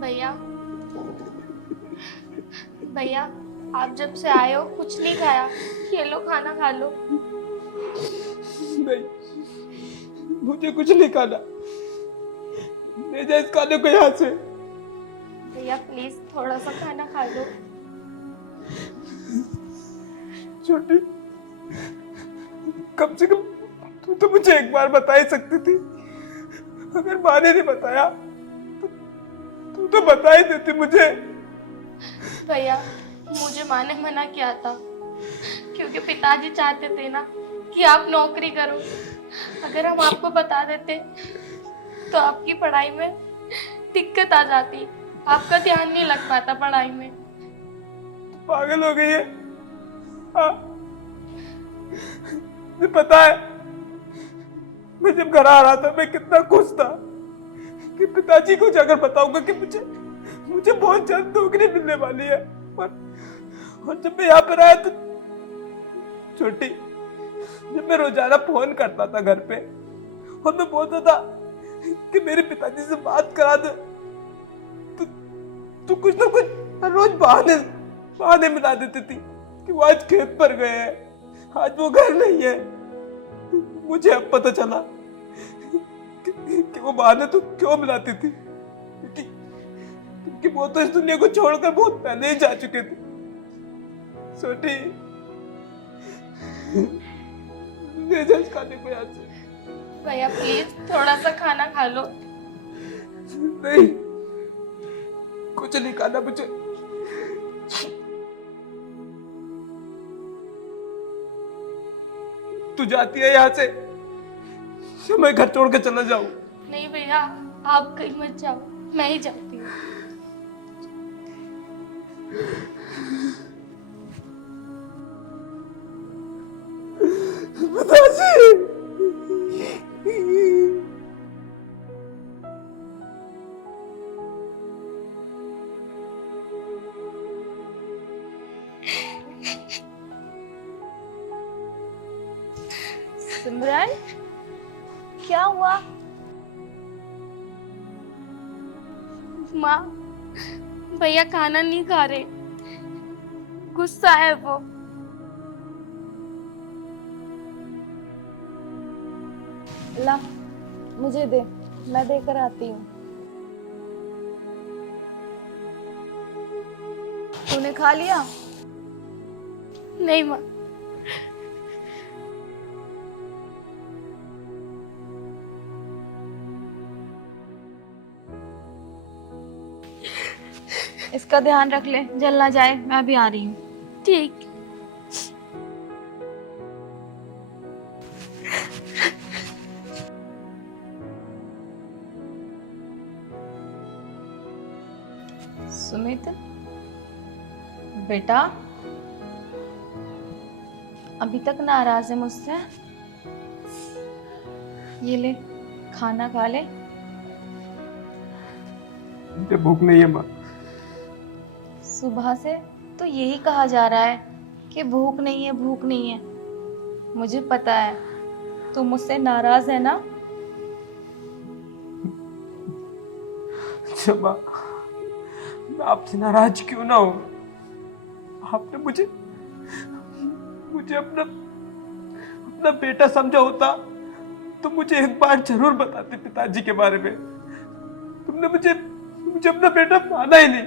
भैया भैया, आप जब से आए हो कुछ नहीं खाया, ये लो खाना खा लो। नहीं, मुझे कुछ नहीं खाना। ले जा इस खाने को यहाँ से। भैया प्लीज थोड़ा सा खाना खा लो। छोटी, कम से कम तू तो मुझे एक बार बता ही सकती थी। अगर माँ ने नहीं बताया तो तू तो बता ही देती मुझे। भैया मुझे माँ ने मना किया था क्योंकि पिताजी चाहते थे ना कि आप नौकरी करो। अगर हम आपको बता देते तो आपकी पढ़ाई में दिक्कत आ जाती, आपका ध्यान नहीं लग पाता पढ़ाई में। पागल हो गई है। हाँ, मुझे पता है, मैं जब घर आ रहा था मैं कितना खुश था कि पिताजी को जाकर बताऊंगा कि मुझे बहुत जल्द नौकरी मिलने वाली है। और जब मैं यहाँ पर आया तो छोटी, जब मैं रोजाना फोन करता था घर पे और मैं बोलता था कि मेरे पिताजी से बात करा दे, तो कुछ ना कुछ हर रोज बहाने मिला देती थी कि वो आज खेत पर गए हैं, आज वो घर नहीं है। मुझे अब पता चला कि वो बहाने तो क्यों मिलाती थी, क्योंकि वो तो इस दुनिया को छोड़कर बहुत पहले ही जा चुके थे। छोटी, ले जा इस खाने को यहाँ से। भैया प्लीज थोड़ा सा खाना खा लो। नहीं, कुछ नहीं खाना मुझे। तू जाती है यहाँ से या मैं घर छोड़ के चला जाऊं? नहीं भैया, आप कहीं मत जाओ, मैं ही जाती हूँ। सिमरन, क्या हुआ? माँ, भैया खाना नहीं खा रहे, गुस्सा है वो। ला, मुझे दे, मैं देकर आती हूँ। तूने खा लिया? नहीं माँ। इसका ध्यान रख ले, जल ना जाए। मैं अभी आ रही हूँ। ठीक। सुमित बेटा, अभी तक नाराज है मुझसे? ये ले, खाना खा ले। मुझे भूख नहीं है माँ। सुबह से तो यही कहा जा रहा है कि भूख नहीं है, भूख नहीं है। मुझे पता है तू मुझसे नाराज है ना। अच्छा माँ, मैं आपसे नाराज क्यों ना हूं? आपने मुझे अपना बेटा समझा होता तो मुझे एक बार जरूर बताते पिताजी के बारे में। तुमने मुझे अपना बेटा माना ही नहीं।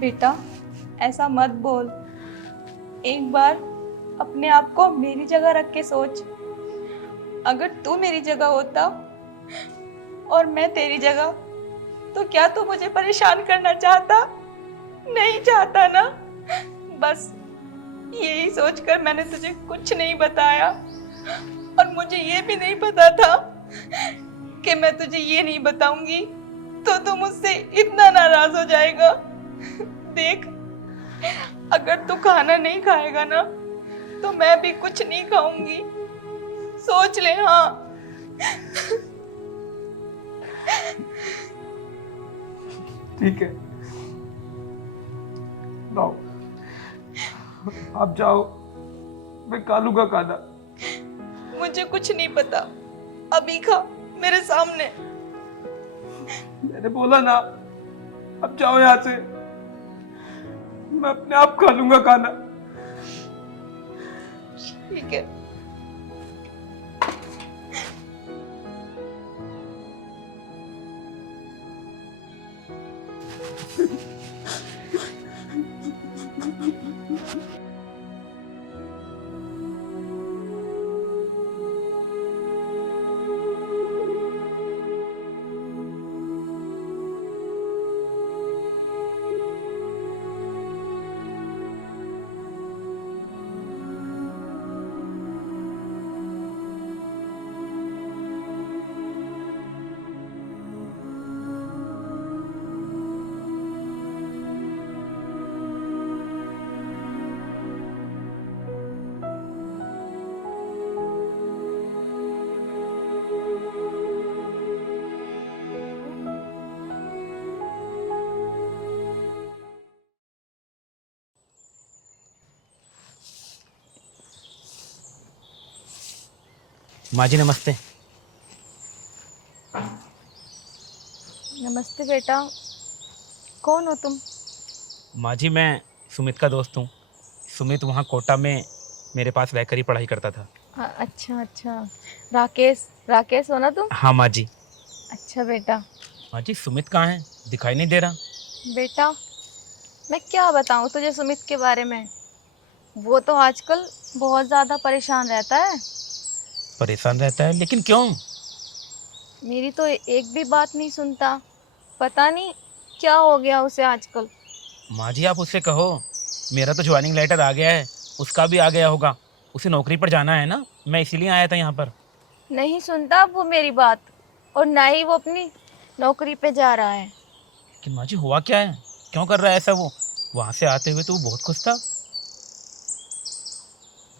बेटा ऐसा मत बोल। एक बार अपने आप को मेरी जगह रख के सोच। अगर तू मेरी जगह होता और मैं तेरी जगह, तो क्या तू मुझे परेशान करना चाहता? नहीं चाहता ना। बस यही सोचकर मैंने तुझे कुछ नहीं बताया। और मुझे ये भी नहीं पता था कि मैं तुझे ये नहीं बताऊंगी तो तू मुझसे इतना नाराज हो जाएगा। देख, अगर तू खाना नहीं खाएगा ना तो मैं भी कुछ नहीं खाऊंगी। सोच ले। हाँ, ठीक है, जाओ, आप जाओ, मैं खा लूंगा खाना। मुझे कुछ नहीं पता। अभी खा मेरे सामने। मैंने बोला ना, अब जाओ यहाँ से, मैं अपने आप खा लूंगा खाना। ठीक है। माँ जी नमस्ते। नमस्ते बेटा, कौन हो तुम? माँ जी मैं सुमित का दोस्त हूँ। सुमित वहाँ कोटा में मेरे पास रहकर ही पढ़ाई करता था। अच्छा अच्छा, राकेश राकेश हो ना तुम? हाँ माँ जी। अच्छा बेटा। माँ जी सुमित कहाँ है, दिखाई नहीं दे रहा। बेटा मैं क्या बताऊँ तुझे सुमित के बारे में। वो तो आजकल बहुत ज़्यादा परेशान रहता है। परेशान रहता है, लेकिन क्यों? मेरी तो एक भी बात नहीं सुनता। पता नहीं क्या हो गया उसे आजकल। माँ जी आप उससे कहो, मेरा तो ज्वाइनिंग लेटर आ गया है, उसका भी आ गया होगा। उसे नौकरी पर जाना है ना, मैं इसीलिए आया था यहाँ पर। नहीं सुनता वो मेरी बात, और ना ही वो अपनी नौकरी पे जा रहा है। लेकिन माँ जी हुआ क्या है, क्यों कर रहा है ऐसा वो? वहाँ से आते हुए तो वो बहुत खुश था।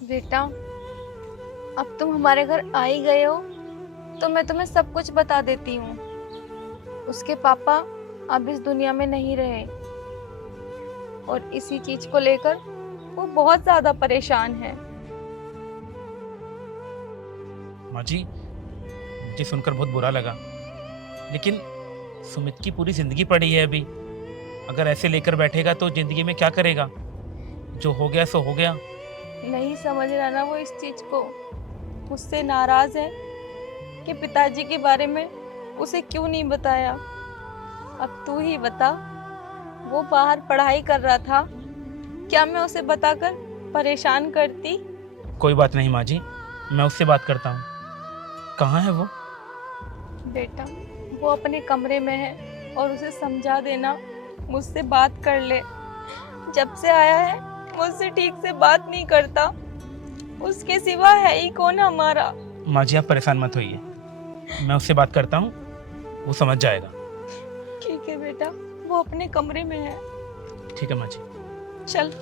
बेटा अब तुम हमारे घर आ ही गए हो तो मैं तुम्हें सब कुछ बता देती हूँ। उसके पापा अब इस दुनिया में नहीं रहे, और इसी चीज को लेकर वो बहुत ज्यादा परेशान है। माँ जी मुझे सुनकर बहुत बुरा लगा, लेकिन सुमित की पूरी जिंदगी पड़ी है अभी। अगर ऐसे लेकर बैठेगा तो जिंदगी में क्या करेगा? जो हो गया सो हो गया। नहीं समझ रहा ना वो इस चीज को। मुझसे नाराज है कि पिताजी के बारे में उसे क्यों नहीं बताया। अब तू ही बता, वो बाहर पढ़ाई कर रहा था, क्या मैं उसे बताकर परेशान करती? कोई बात नहीं माँ जी, मैं उससे बात करता हूँ। कहाँ है वो? बेटा वो अपने कमरे में है, और उसे समझा देना, मुझसे बात कर ले। जब से आया है मुझसे ठीक से बात नहीं करता। उसके सिवा है ही कौन हमारा। माँ जी आप परेशान मत होइए, मैं उससे बात करता हूँ, वो समझ जाएगा। ठीक है बेटा, वो अपने कमरे में है। ठीक है माँ जी। चल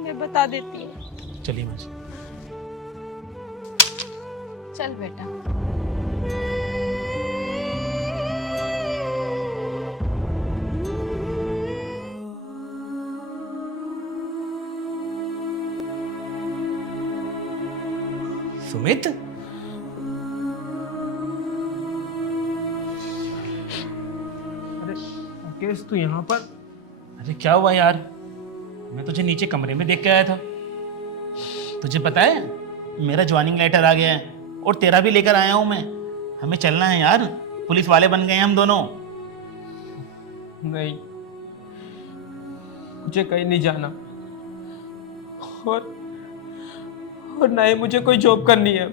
मैं बता देती हूँ। चलिए माँ जी। चल बेटा। सुमित, अरे राकेश तू यहाँ पर? अरे क्या हुआ यार, मैं तुझे नीचे कमरे में देख के आया था। तुझे पता है मेरा ज्वाइनिंग लेटर आ गया है, और तेरा भी लेकर आया हूँ मैं। हमें चलना है यार, पुलिस वाले बन गए हैं हम दोनों। नहीं, मुझे कहीं नहीं जाना, और ना ही मुझे कोई जॉब करनी है।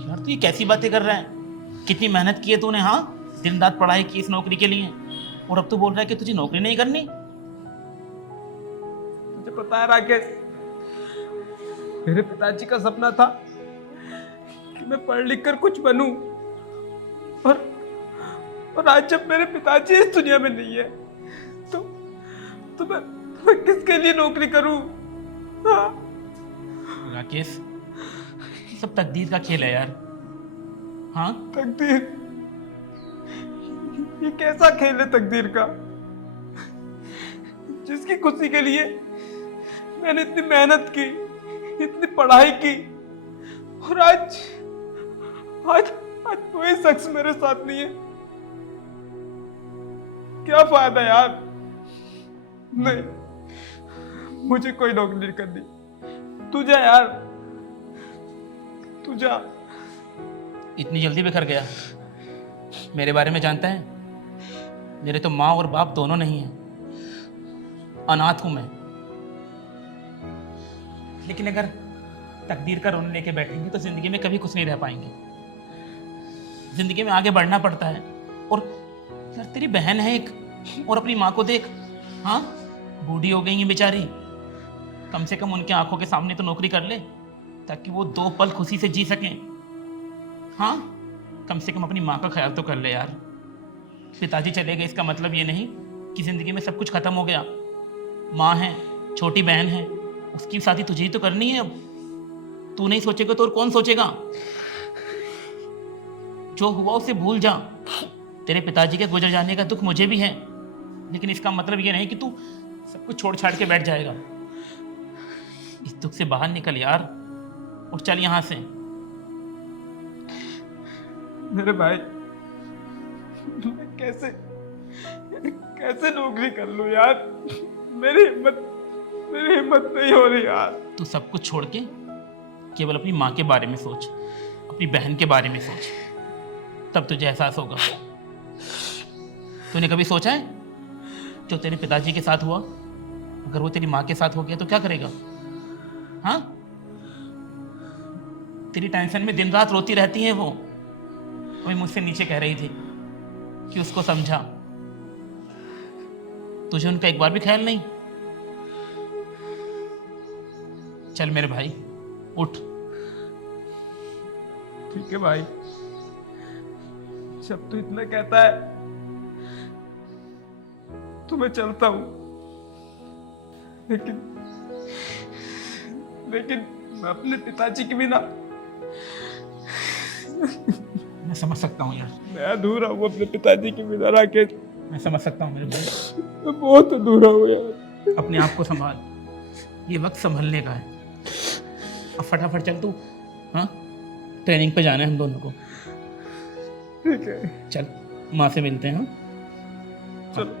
यार तू ये कैसी बातें कर रहा है? कितनी मेहनत की है तूने, हाँ, दिन रात पढ़ाई की इस नौकरी के लिए, और अब तू बोल रहा है कि तुझे नौकरी नहीं करनी? मुझे पता है राकेश, मेरे पिताजी का सपना था कि मैं पढ़ लिख कर कुछ बनूं, और आज जब मेरे पिताजी इस दुनिया में नहीं है तो मैं किसके लिए नौकरी करूं? हाँ? राकेश ये सब तकदीर का खेल है यार। हाँ तकदीर? ये कैसा खेल है तकदीर का, जिसकी खुशी के लिए मैंने इतनी मेहनत की, इतनी पढ़ाई की, और आज आज कोई शख्स मेरे साथ नहीं है। क्या फायदा यार। नहीं, मुझे कोई नौकरी नहीं करनी। तू जा यार, तू जा। इतनी जल्दी बिखर गया? मेरे बारे में जानता है? मेरे तो माँ और बाप दोनों नहीं हैं, अनाथ हूं मैं। लेकिन अगर तकदीर का रोने लेके बैठेंगे तो जिंदगी में कभी कुछ नहीं रह पाएंगे। जिंदगी में आगे बढ़ना पड़ता है। और यार तेरी बहन है एक, और अपनी माँ को देख, हाँ बूढ़ी हो गई है बेचारी। कम से कम उनके आंखों के सामने तो नौकरी कर ले, ताकि वो 2 पल खुशी से जी सकें। हाँ, कम से कम अपनी माँ का ख्याल तो कर ले यार। पिताजी चले गए इसका मतलब ये नहीं कि जिंदगी में सब कुछ खत्म हो गया। माँ है, छोटी बहन है, उसकी शादी तुझे ही तो करनी है। अब तू नहीं सोचेगा तो और कौन सोचेगा? जो हुआ उसे भूल जा। तेरे पिताजी के गुजर जाने का दुख मुझे भी है, लेकिन इसका मतलब ये नहीं कि तू सब कुछ छोड़ छाड़ के बैठ जाएगा। इस दुख से बाहर निकल यार, और चल यहां से। मेरे भाई, मैं कैसे कैसे नौकरी कर लूं यार। मेरी हिम्मत नहीं हो रही यार। तू सब कुछ छोड़ के केवल अपनी माँ के बारे में सोच, अपनी बहन के बारे में सोच, तब तुझे एहसास होगा। तूने कभी सोचा है जो तेरे पिताजी के साथ हुआ, अगर वो तेरी माँ के साथ हो गया तो क्या करेगा? हाँ, तेरी टेंशन में दिन रात रोती रहती है वो। अभी मुझसे नीचे कह रही थी कि उसको समझा। तुझे उनका एक बार भी ख्याल नहीं? चल मेरे भाई, उठ। ठीक है भाई, जब तू इतना कहता है तो मैं चलता हूं। लेकिन मैं अपने पिताजी के बिना मैं समझ सकता हूँ यार, मैं अधूरा हूँ अपने पिताजी के बिना राकेश। मैं समझ सकता हूँ मेरे भाई। मैं बहुत अधूरा हूँ यार। अपने आप को संभाल, ये वक्त संभलने का है। अब फटाफट चल तू, हाँ ट्रेनिंग पे जाना है हम दोनों को। ठीक है, चल माँ से मिलते हैं। हाँ चलो।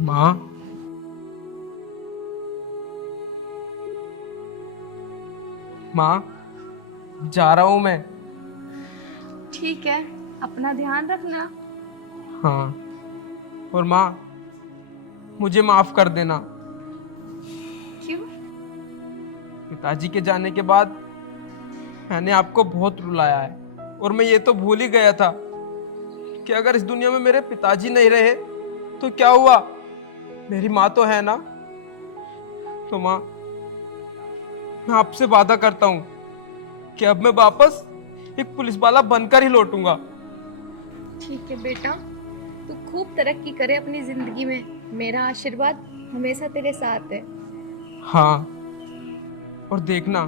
माँ, माँ जा रहा हूँ मैं। ठीक है, अपना ध्यान रखना। हाँ, और माँ मुझे माफ कर देना। क्यों? पिताजी के जाने के बाद मैंने आपको बहुत रुलाया है, और मैं ये तो भूल ही गया था कि अगर इस दुनिया में मेरे पिताजी नहीं रहे तो क्या हुआ, मेरी माँ तो है ना। तो माँ, मैं आपसे वादा करता हूँ कि अब मैं वापस एक पुलिस वाला बनकर ही लौटूंगा। ठीक है बेटा, तू खूब तरक्की करे अपनी जिंदगी में। मेरा आशीर्वाद हमेशा तेरे साथ है। हाँ, और देखना,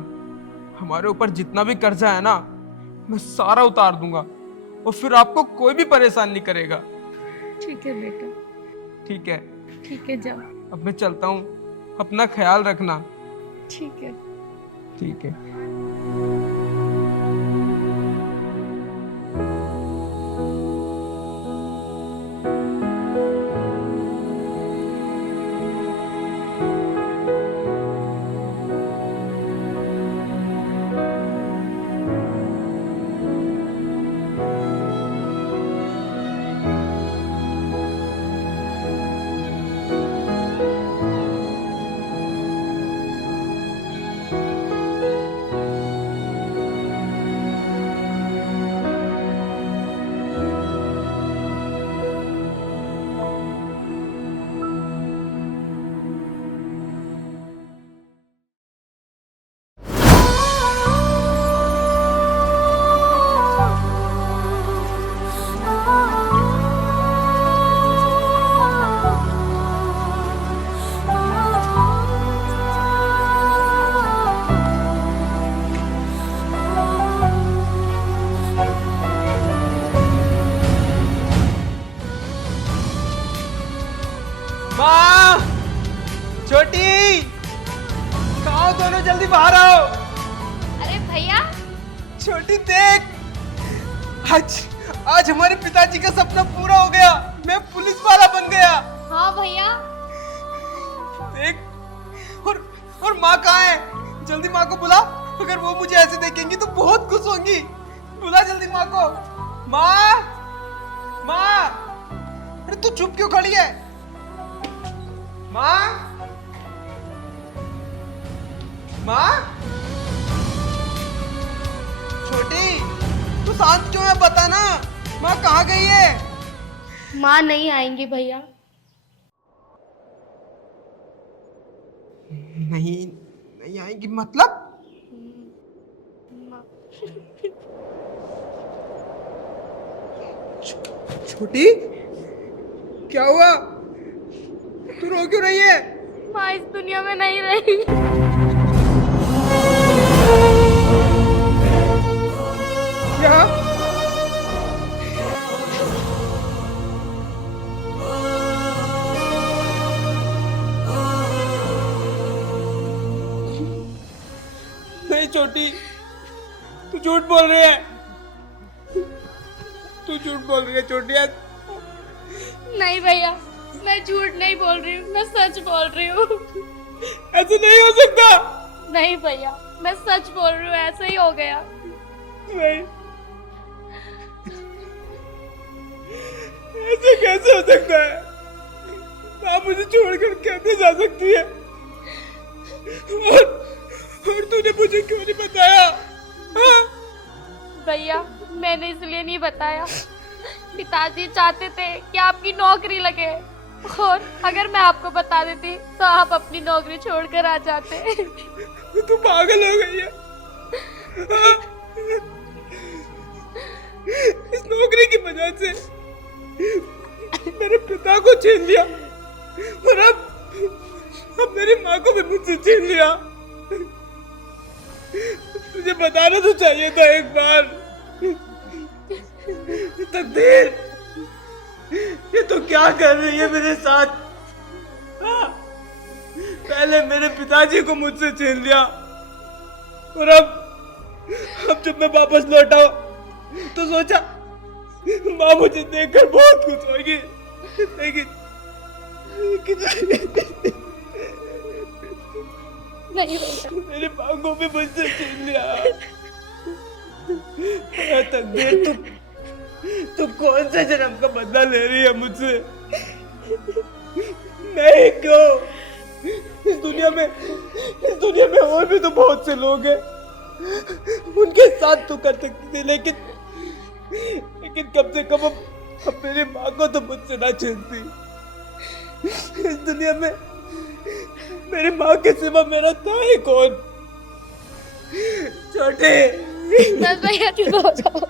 हमारे ऊपर जितना भी कर्जा है ना, मैं सारा उतार दूंगा, और फिर आपको कोई भी परेशान नहीं करेगा। ठीक है बेटा। ठीक है, ठीक है, जाओ। अब मैं चलता हूँ, अपना ख्याल रखना। ठीक है। ठीक है। माँ, छोटी, कहाँ हो दोनों? जल्दी बाहर आओ। अरे भैया, छोटी देख, आज हमारे पिताजी का सपना पूरा हो गया। मैं पुलिस वाला बन गया। हाँ भैया। देख, और माँ कहाँ है? जल्दी माँ को बुला। अगर वो मुझे ऐसे देखेंगी तो बहुत खुश होंगी। बुला जल्दी माँ को। माँ, माँ, अरे तू चुप क्यों खड़ी है? माँ, माँ, छोटी, तू शांत क्यों है? बता ना, माँ कहाँ गई है? माँ नहीं आएंगी भैया। नहीं आएंगी मतलब? छोटी, क्या हुआ? तू रो क्यों रही है? माँ इस दुनिया में नहीं रही। क्या? नहीं छोटी, तू झूठ बोल रही है। तू झूठ बोल रही है छोटी। नहीं भैया, मैं झूठ नहीं बोल रही हूँ, मैं सच बोल रही हूँ। ऐसे नहीं हो सकता। नहीं भैया, मैं सच बोल रही हूँ, ऐसे ही हो गया। नहीं, ऐसे कैसे हो सकता है? आप मुझे छोड़कर कैसे जा सकती है? और तूने मुझे क्यों नहीं बताया? हाँ? भैया, मैंने इसलिए नहीं बताया। पिताजी चाहते थे कि आपकी नौकरी लगे, और अगर मैं आपको बता देती तो आप अपनी नौकरी छोड़कर आ जाते। तू पागल हो गई है। हाँ? इस नौकरी की वजह से मेरे पिता को छीन लिया, और अब मेरी माँ को भी मुझसे छीन लिया। तुझे बताना तो चाहिए था एक बार। तकदीर, ये तो क्या कर रही है मेरे साथ? हाँ? पहले मेरे पिताजी को मुझसे छीन लिया, और अब जब मैं वापस लौटा तो सोचा माँ मुझे देखकर बहुत खुश होगी, लेकिन नहीं भैया, मेरे माँ को भी मुझसे छीन लिया। तकदीर, तू कौन से जन्म का बदला ले रही है मुझसे? नहीं, क्यों? इस दुनिया में और भी तो बहुत से लोग हैं, उनके साथ तू कर सकती थी, लेकिन कम से कम अब मेरी माँ को तो मुझसे ना छीनती। इस दुनिया में मेरी माँ के सिवा मेरा था ही कौन? छोटे, बस भैया चुप हो जाओ।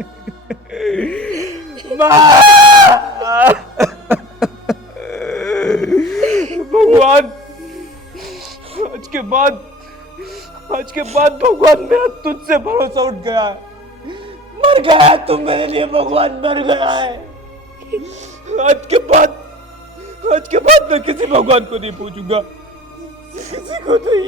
भगवान, आज के बाद भगवान, मेरा तुझसे भरोसा उठ गया है। मर गया है तू मेरे लिए भगवान, मर गया है। आज के बाद मैं किसी भगवान को नहीं पूछूंगा, किसी को नहीं।